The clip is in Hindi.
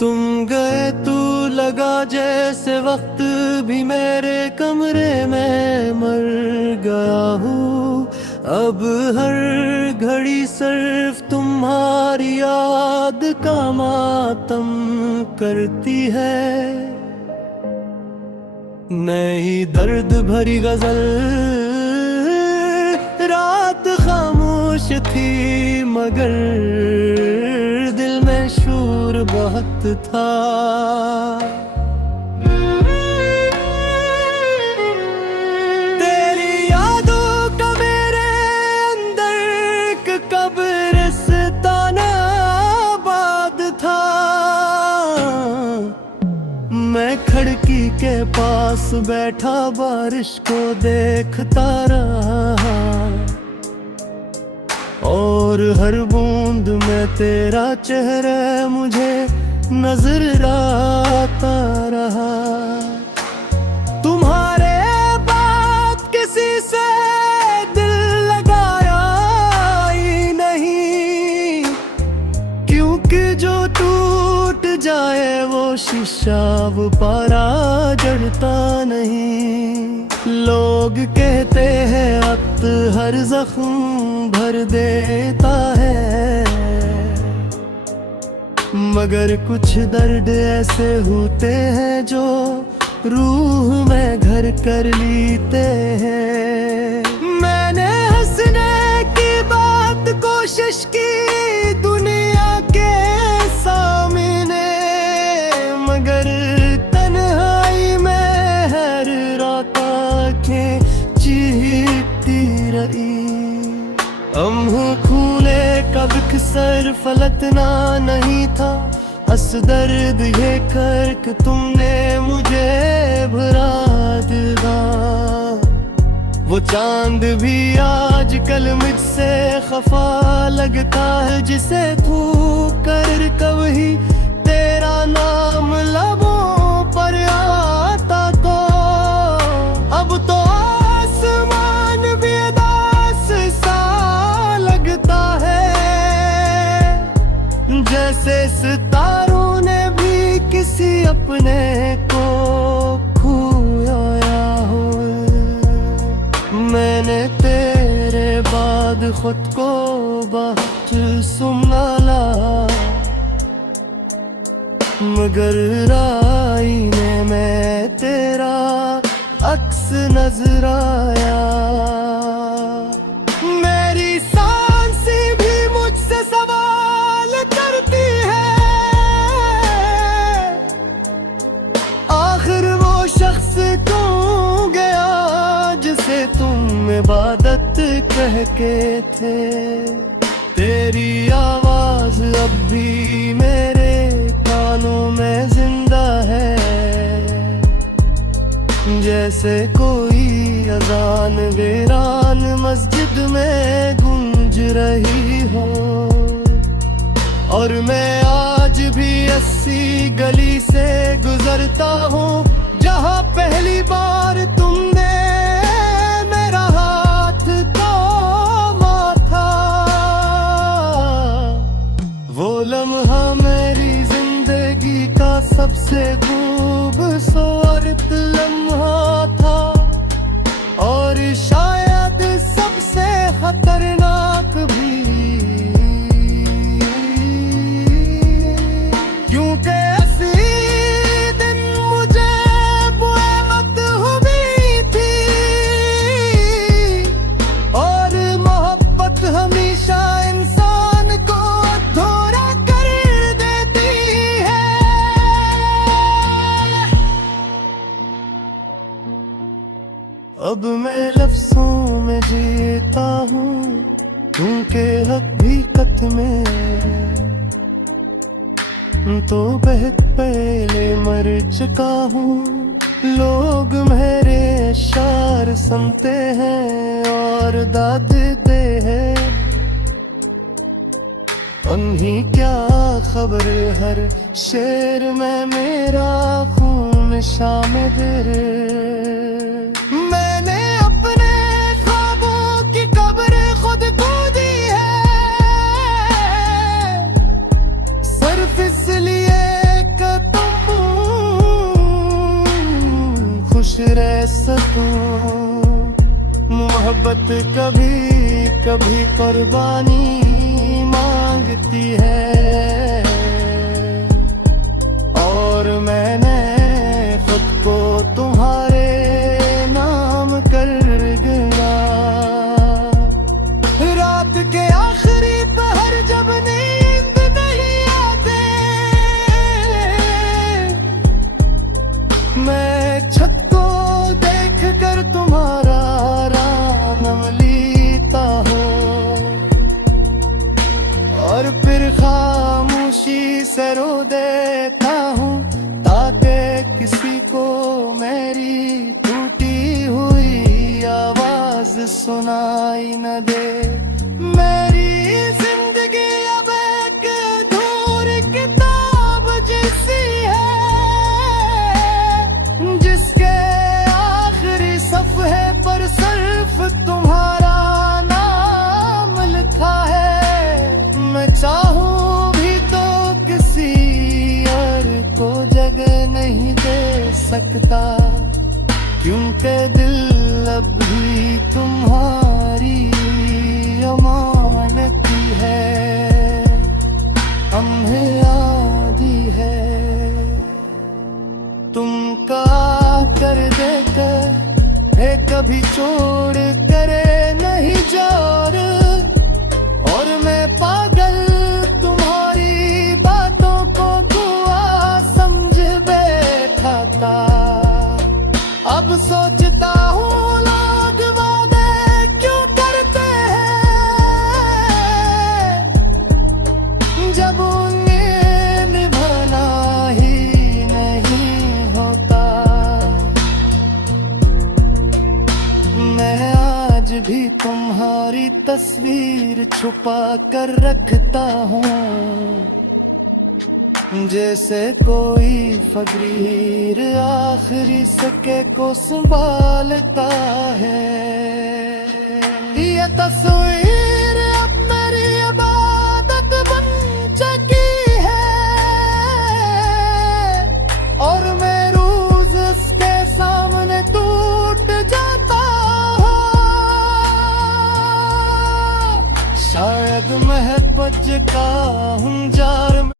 तुम गए तू लगा जैसे वक्त भी मेरे कमरे में मर गया हूँ। अब हर घड़ी सिर्फ तुम्हारी याद का मातम करती है। नई दर्द भरी गजल रात खामोश थी, मगर दिल में शूर बहुत था। तेरी यादों का मेरे अंदर एक कब्रिस्तान आबाद था। मैं खिड़की के पास बैठा बारिश को देखता रहा, और हर बूंद में तेरा चेहरा मुझे नजर आता रहा। तुम्हारे बाद किसी से दिल लगाया ही नहीं, क्योंकि जो टूट जाए वो शीशा वो पारा जड़ता नहीं। लोग कहते हैं वक्त हर जख्म भर देता है, मगर कुछ दर्द ऐसे होते हैं जो रूह में घर कर लेते हैं। मैंने हंसने की बात कोशिश की दुनिया के सामने, मगर तन्हाई में हर रात आँखें चीखती रही। खूने का बिखसर फलकना नहीं था, हंस दर्द ये कर तुमने मुझे भरा दिया। वो चांद भी आजकल मुझसे खफा लगता है, जिसे तू कर कभी तेरा नाम लबों पर आता तो अब तो आसमान भी उदास सा लगता है, जैसे सितारों ने भी किसी अपने को खोया हो। मैंने तेरे बाद खुद को बहुत संभाला, मगर आईने में तेरा अक्स नजर आया। मेरी सांसें भी मुझसे सवाल करती है, आखिर वो शख्स क्यों गया जिसे तुम इबादत कह के थे। तेरी आवाज अब भी मेरे कानों में जिंदा है, जैसे कोई अजान वीरान मस्जिद में गूंज रही हो। और मैं आज भी 80 गली से गुजरता हूँ, जहाँ पहली बार तुमने मेरा हाथ थामा था। वो लम्हा मेरी जिंदगी का सबसे खूबसूरत लम्हा था, और शायद सबसे खतरनाक भी, क्योंकि ऐसी दिन मुझे बुआमत हुई थी, और मोहब्बत हमेशा इंसान को अधूरा कर देती है। अब मैं लफ्जों में जीता हूँ, उनके हकीकत में तो बहुत पहले मर चुका हूँ। लोग मेरे शार सुनते हैं और दाद देते हैं, उन्हीं क्या खबर हर शेर में मेरा खून शामिल है। मैंने अपने ख्वाबों की कब्र खुद खोदी है, सिर्फ इसलिए सकूं। मोहब्बत कभी कभी कुर्बानी मांगती है, और मैंने खुद को तुम्हारे नाम कर गिना। रात के आखिरी पहर जब नींद नहीं आते, मैं छत को देख कर तुम्हारा नाम लेता हूँ, और फिर खामोशी से रो देता हूँ, ताकि किसी को मेरी टूटी हुई आवाज सुनाई न दे। मेरी जिंदगी अब एक अधूरी किताब जैसी है, जिसके आखिरी सफ़े पर सिर्फ तुम्हारा नाम लिखा है। मैं चाहूँ भी तो किसी और को जगह नहीं दे सकता, क्योंकि दिल अब भी तुम्हारी अमानत है, हमें आदी है। तुम का कर देकर है कभी छोड़ करे नहीं जोर, और मैं पागल तुम्हारी बातों को दुआ समझ बैठा था। अब सोचता हूँ लोग वादे क्यों करते हैं, जब उन्हें निभाना ही नहीं होता। मैं आज भी तुम्हारी तस्वीर छुपा कर रखता हूँ, जैसे कोई फकीर आखिरी सके को संभालता है। ये तस्वीर